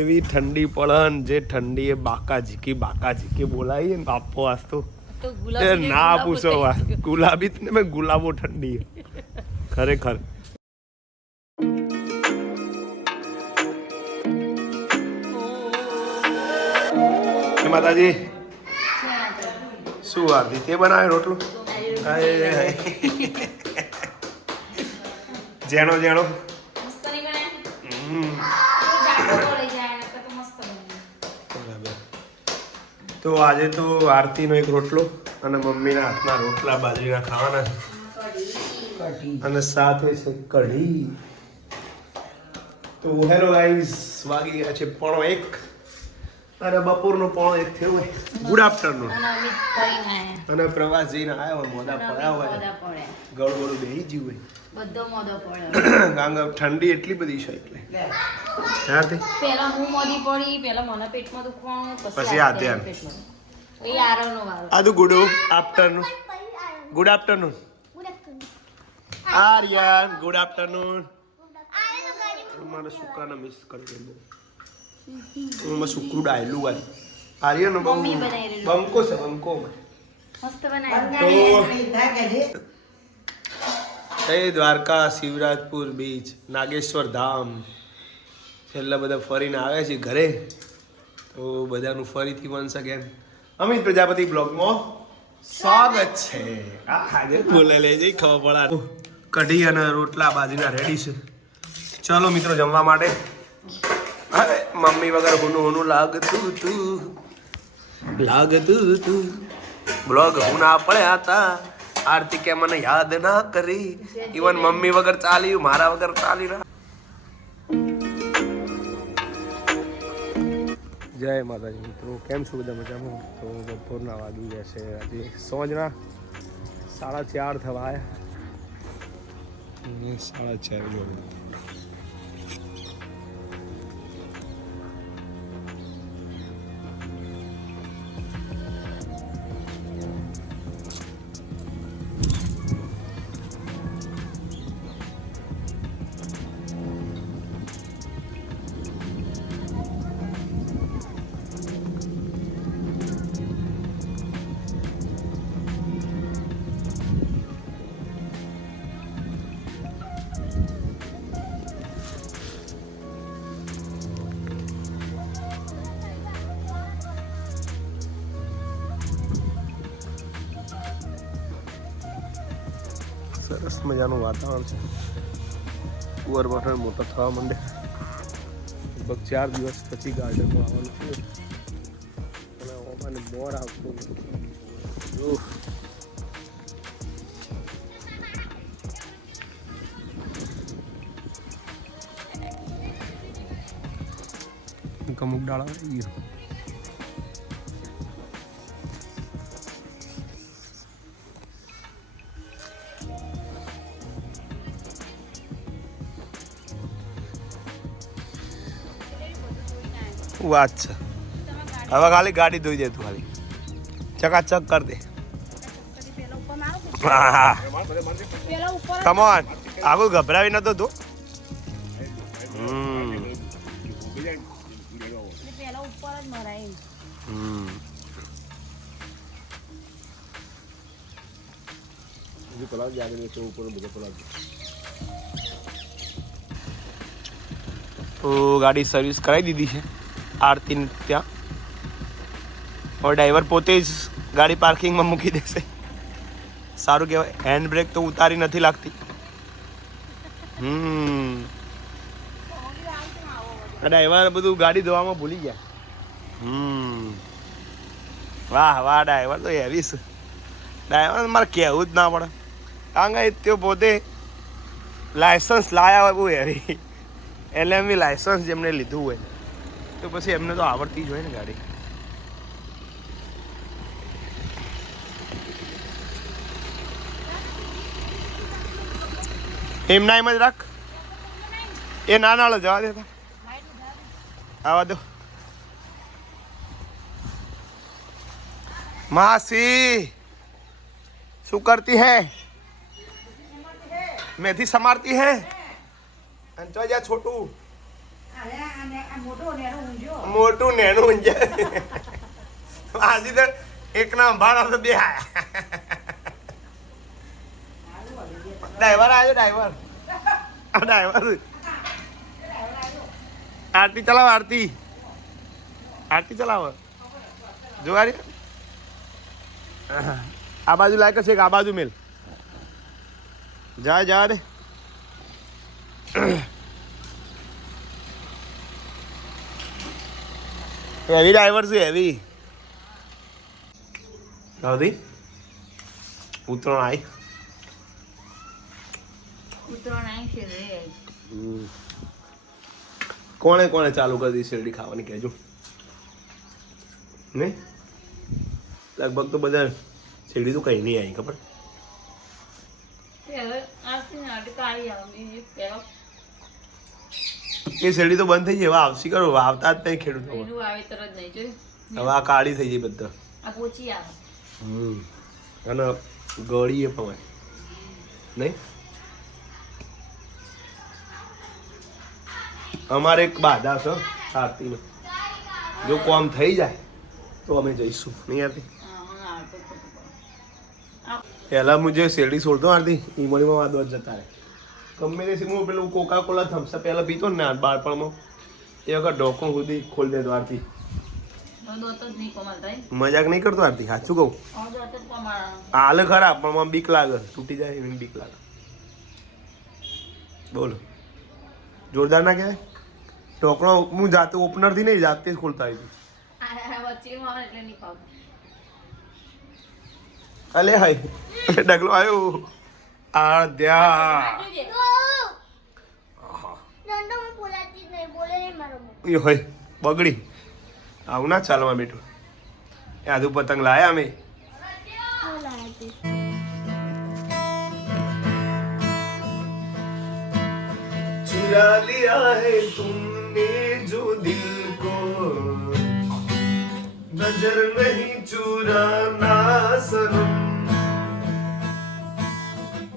એવી ઠંડી પડન જે ઠંડી એ બાકા ઝીકી બોલાવી ને બાપો આસ્તો એ ના પૂછો ગુલાબી ને મેં ગુલાબો ઠંડી ખરેખર માતાજી શું આરતી તે બનાવે રોટલો જેણો જેણો તો આજે તો આરતીનો એક રોટલો અને મમ્મીના હાથના રોટલા બાજરીના ખાવાના અને સાથે છે કઢી. તો હેલો ગાઈસ, વાગી ગયા છે 1:30 અને બપોરનો 1:30 થયો હોય. Good afternoon. અને પ્રવાસ જઈને આવ્યો મોદા પડ્યા હોય ગળગળું બેહી ગયું હોય બધો મોદો પડ્યો કારણ કે ઠંડી એટલી બધી છે એટલે પહેલા હું મોદી પડી પહેલા મને પેટમાં દુખવાનું પછી આ ધ્યાન એ આરોનો વારો આદુ good afternoon Aryan good afternoon. મારા છોકરાને મિસ કરી દઉં હું છોકરું ડાયલું વાળી આર્યન બંકો છે બંકો મસ્ત બનાવી દ્વારકા શિવરાજપુર બીચ નાગેશ્વર ધામ છેલ્લા બધા ફરીને આવ્યા છે ઘરે. તો બધાનું ફરીથી વન્સ અગેન અમિત પ્રજાપતિ બ્લોગમાં સ્વાગત છે. આજે બોલે લે જઈ ખબર પડે. કઢી અને રોટલા બાજરીના રેડી છે. ચલો મિત્રો જમવા માટે. અરે મમ્મી વગર હુનું લાગતું તું બ્લોગ હું ના પડ્યા હતા. આરતી કે મને યાદ ના કરી. ઇવન મમ્મી વગર ચાલ્યું મારા વગર ચાલી રહ્યા. જય માતાજી મિત્રો, કેમ છો બધા મજામાં? તો બપોરના વાગી ગયા છે આજે સાંજના 4:30 થવા આવ્યા. 4:30 સરસ મજાનું વાતાવરણ છે. કુંવર બટન મોટા થવા માંડે. લગભગ 4 દિવસ પછી ગાર્ડનમાં આવવાનું છે અને ઓમાને મોર આવતું નથી. અમુક ડાળા આવી ગયો. વાત છે. હવે ખાલી ગાડી ધોઈ દે તું, ખાલી ચકાચક કર દે. કમોન આવું ગભરાવી નતો તું. તો ગાડી સર્વિસ કરાવી દીધી છે આરતી ત્યાં. હવે ડ્રાઈવર પોતે જ ગાડી પાર્કિંગમાં મૂકી દેશે. સારું કહેવાય. હેન્ડ બ્રેક તો ઉતારી નથી લાગતી. ડ્રાઈવર બધું ગાડી ધોવામાં ભૂલી ગયા. વાહ વાહ, ડ્રાઈવર તો હેવી છે. ડ્રાઈવર મારે કહેવું જ ના પડે કારણ કે તે પોતે લાયસન્સ લાયા હોય બહુ હેવી. LMV લાયસન્સ જેમને લીધું હોય તો પછી એમને તો આવડતી જ હોય ને ગાડી. એમના એમ જ રાખ. એ ના જવા દેતા, આવા દો. માસી શું કરતી હે? મેથી સમારતી હે. અંચો જા છોટું મોટું નેનું ઊંઝે આજે તો એક ના ભાડા તો બે ડ્રાઈવર આવ્યો ડ્રાઈવર આરતી ચલાવ આરતી ચલાવ જોવારી આ બાજુ લાયક છે કે આ બાજુ મેલ જા રે હેવી ડ્રાઈવર છે હેવી દાદી ઉતરણ આવી કોણે ચાલુ કરી દીધી શેરડી ખાવાની કહેજો નહીં લગભગ તો બધા શેરડી તો કઈ નહીં આવી ખબર એ શેરડી તો બંધ થઈ જાય હવે આવશી કરો આવતા જ નહીં ખેડૂતો હવે આ કાળી થઈ જાય બધા અને ગળી એ પણ નહીં અમારે એક બાધા છે આરતીનો જો કોમ થઈ જાય તો અમે જઈશું નહીં આરતી પહેલા હું જે શેરડી છોડતો આરતી ઈમણીમાં વાદો જ જતા રહે ગમે તે હું પેલું કોકા કોલા થમ્સઅપ પહેલાં પીતો ને બાળપણમાં એ વખત ઢોકણું સુધી ખોલી દેતો આરતી મજાક નહીં કરતો આરતી સાચું કહું હાલે ખરા પણ મને બીક લાગે તૂટી જાય એની બીક લાગે બોલો જોરદાર ના કહેવાય ઢોકણો હું જાતે ઓપનર થી નહીં જાતે જ ખોલતા અલે હાય ડગલો આવ્યો આ દ્યા હોય બગડી આવું ના ચાલવા બેઠું યાદુ પતંગ લાયા અમે चुरा लिया है तुमने जो दिल को नजर नहीं चुराना सनम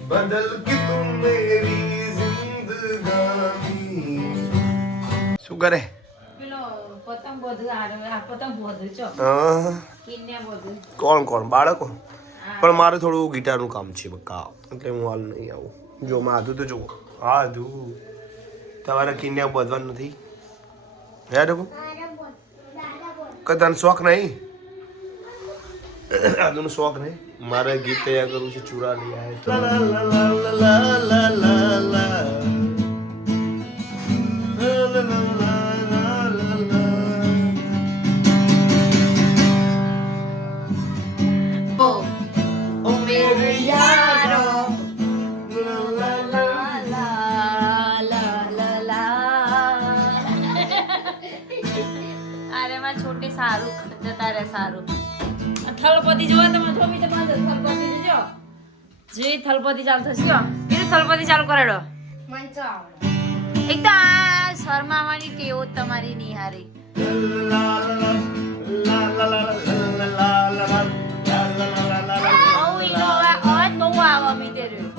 बदल के तुम मेरी जिंदगानी શું કરે પેલો પતંગ બધું આ પતંગ બધું છો કિન્ને બધું કોણ બાળકો પણ મારે થોડું ગિટારનું કામ છે બકા એટલે હું હાલ નહીં આવું જો માધું તો જુઓ હાધું તમારા કિન્યા બધવાનું નથી હે ડગુ કે તને શોખ નહીં આદુનો શોખ નહીં મારે ગીત તૈયાર કરવું છે ચૂરા લઈ આવે તો ઓ મેરે યારો છોટી સારું જતા રહે સારું થલપતિ જોવા તમે જો મી તમારે થલપતિ જો જે થલપતિ ચાલુ થશે જો બીજું થલપતિ ચાલુ કરેડો મન તો આવડે એક તો આ શર્માવાની ટેવ તમારી નિહારી ઓ ઈ અવાજ બહુ આવવા મીતે રહ્યો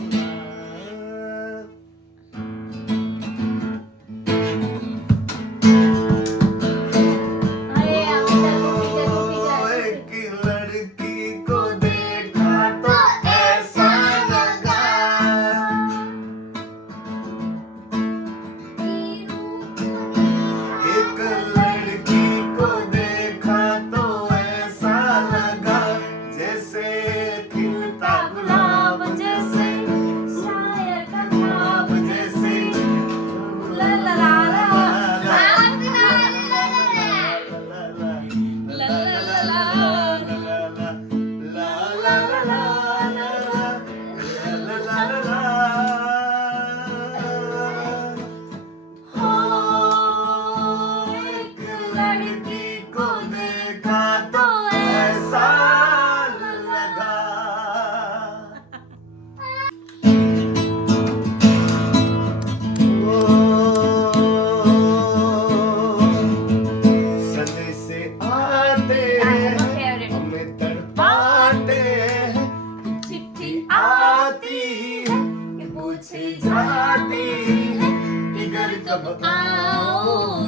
जाती है कि घर कब आओ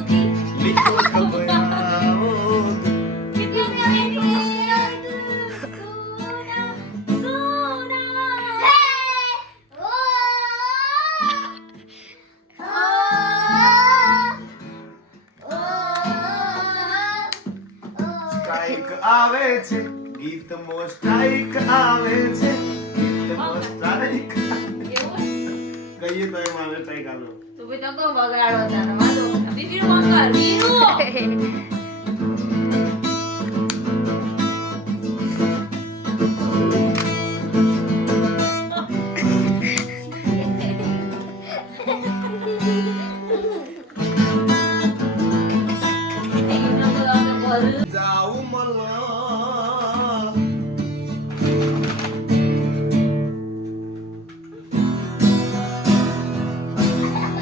છે ગીતમાં સ્ટ્રાઇક આવે છે ગીતમાં સ્ટ્રાઇક કહીએ તો એ મારે સ્ટ્રાઇક આલો તો ભાઈ તો કહો બગાડો તારે વાંધો બીબીનું કામ કર બીબુ જાઉં મળવા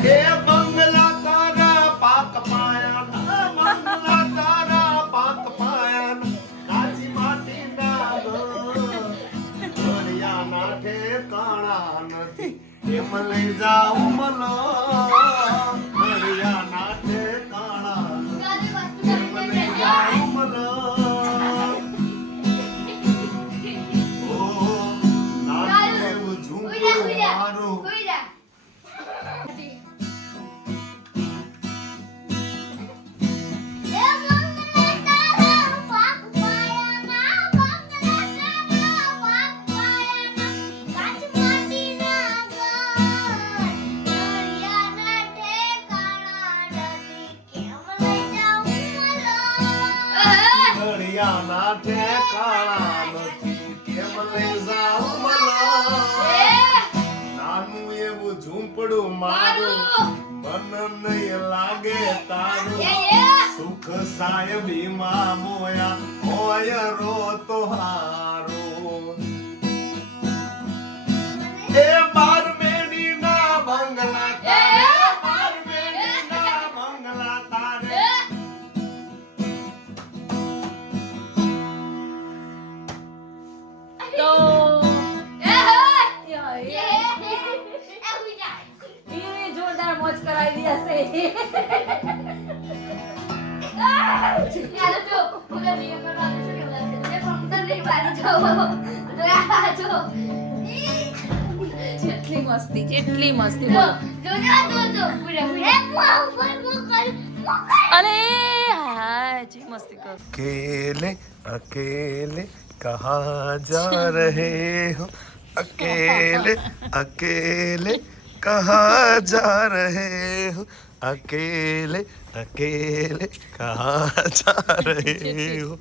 એ બંગલા તારા પાક પાયા બંગલા તારા પાક પાયા કાચી માટીના ઘડિયાના ઠેકાણા નથી એમ લઈ જાઉં મળવા ઘડિયાના ઠેકાણા એમ લઈ જાઉં મળવા ઓ નાનું એવું ઝૂંપડું મારું ઘડિયાના ઠેકાણા નથી કેમ લઈ જાઉં મળવા નાનું એવું ઝૂંપડું મારું મન નહીં લાગે તારું સુખ સાહેબીમાં મોયા હોય રો તો હારું એ બાર મેડીના બંગલા તારે બાર મેડીના બંગલા તારે તો બીબી જોરદાર મોજ કરાવી દીધા છે જેટલી મસ્તી બોલો અરે હા જી મસ્તી કર अकेले अकेले कहाँ जा रहे हो अकेले अकेले कहाँ जा रहे हो अकेले अकेले कहाँ जा रहे हो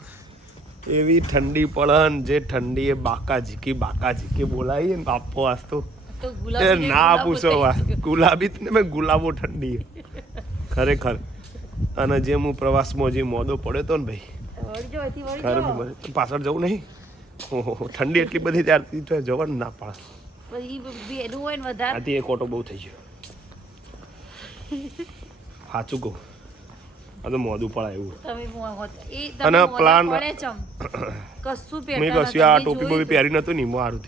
એવી ઠંડી પડન જે ઠંડી એ બાકા ઝીકી બોલાવીએ ને બાપો વાસ્તો તો એ ના પૂછો વાત ગુલાબી ને મેં ગુલાબો ઠંડી ખરેખર અને જે હું પ્રવાસમાં જે મોદો પડ્યો તો ને ભાઈ પાછળ જવું નહીં ઠંડી એટલી બધી ત્યારથી તો જવાનું ના પાડે આથી એક ઓટો બહુ થઈ ગયો સાચું કહું આ તો મોદું પડાય એવું અને પ્લાન મેં કશું આ ટોપી બોપી પહેરી નતું ને મારું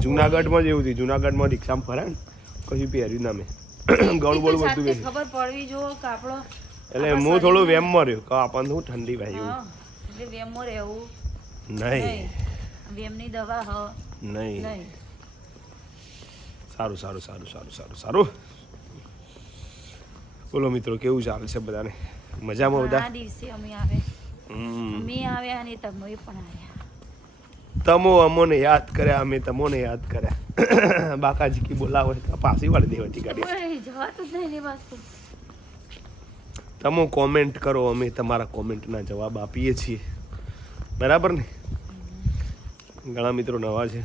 જુનાગઢમાં જ એવું થયું જુનાગઢમાં રિક્ષામાં ફરે ને કશું પહેર્યું ના મેં ગળું બળું બધું ખબર પડવી જો કાપડો એટલે હું થોડું વેમમાં રહ્યો કે આપણને હું ઠંડી ભાઈ એવું એટલે વેમમાં રહેવું નહીં વેમની દવા હ નહીં સારું સારું સારું સારું સારું સારું બોલો મિત્રો કેવું ચાલે છે બધાને મજામાં બધા આ દિવસે અમે આવ્યા અને તમે પણ આવ્યા તમો અમોને યાદ કર્યા અમે તમોને યાદ કર્યા બાકાજી બોલાવો તો પાછી વાળી દેવાતી ગાડી જવાતું જ નહીં બસ તમો કોમેન્ટ કરો અમે તમારા કોમેન્ટના જવાબ આપીએ છીએ બરાબર ને ઘણા મિત્રો નવા છે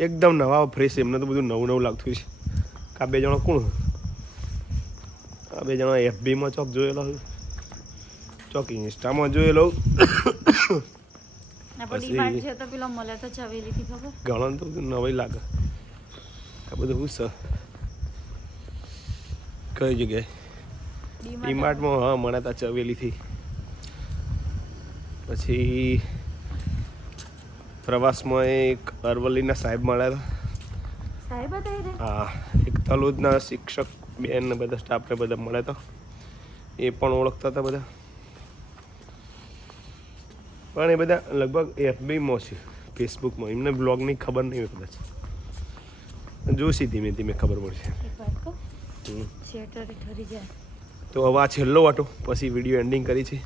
એકદમ નવા ફ્રેશ એમને તો બધું નવું લાગતું છે આ બે જણા કોણ આ બે જણા એફબીમાં ચોક જોયેલો ચોક ઇન્સ્ટામાં જોયેલો ઘણા તો નવાઈ લાગે આ બધું શું છે કઈ જગ્યાએ ડીમાર્ટમાં હા મને ત્યાં ચવેલીથી પછી પ્રવાસમાં એક અરવલ્લીના સાહેબ મળ્યા હતા હા એક તલોદના શિક્ષક બેન ને બધા સ્ટાફને બધા મળ્યા હતા એ પણ ઓળખતા હતા બધા પણ એ બધા લગભગ એફબીમાં છે ફેસબુકમાં એમને બ્લોગની ખબર નહીં હોય કદાચ જોશી ધીમે ધીમે ખબર પડશે તો હવે આ છેલ્લો વાટો પછી વિડીયો એન્ડિંગ કરી છે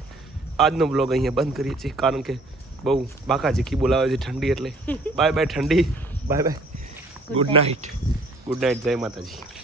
આજનો બ્લોગ અહીંયા બંધ કરીએ છીએ કારણ કે બહુ બાકા ચીકી બોલાવે છે ઠંડી એટલે બાય બાય ઠંડી બાય બાય ગુડ નાઇટ જય માતાજી.